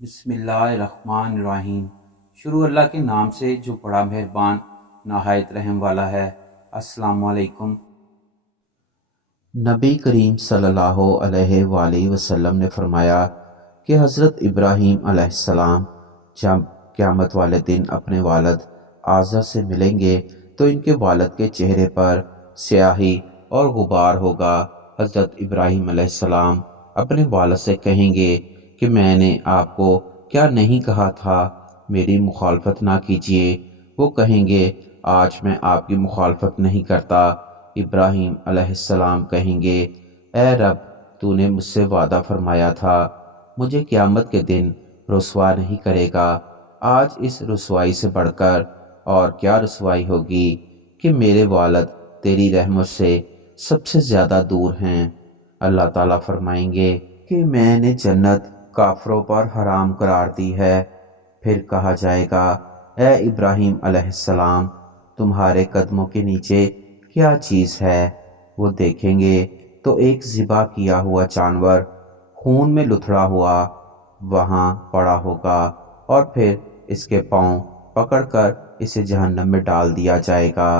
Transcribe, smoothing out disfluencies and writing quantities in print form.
بسم اللہ الرحمن الرحیم۔ شروع اللہ کے نام سے جو بڑا مہربان نہایت رحم والا ہے۔ السلام علیکم۔ نبی کریم صلی اللہ علیہ وآلہ وسلم نے فرمایا کہ حضرت ابراہیم علیہ السلام جب قیامت والے دن اپنے والد آزر سے ملیں گے تو ان کے والد کے چہرے پر سیاہی اور غبار ہوگا۔ حضرت ابراہیم علیہ السلام اپنے والد سے کہیں گے کہ میں نے آپ کو کیا نہیں کہا تھا میری مخالفت نہ کیجیے۔ وہ کہیں گے آج میں آپ کی مخالفت نہیں کرتا۔ ابراہیم علیہ السلام کہیں گے اے رب، تو نے مجھ سے وعدہ فرمایا تھا مجھے قیامت کے دن رسوا نہیں کرے گا۔ آج اس رسوائی سے بڑھ کر اور کیا رسوائی ہوگی کہ میرے والد تیری رحمت سے سب سے زیادہ دور ہیں۔ اللہ تعالیٰ فرمائیں گے کہ میں نے جنت کافروں پر حرام قرار دی ہے۔ پھر کہا جائے گا اے ابراہیم علیہ السلام، تمہارے قدموں کے نیچے کیا چیز ہے؟ وہ دیکھیں گے تو ایک ذبح کیا ہوا جانور خون میں لتھڑا ہوا وہاں پڑا ہوگا، اور پھر اس کے پاؤں پکڑ کر اسے جہنم میں ڈال دیا جائے گا۔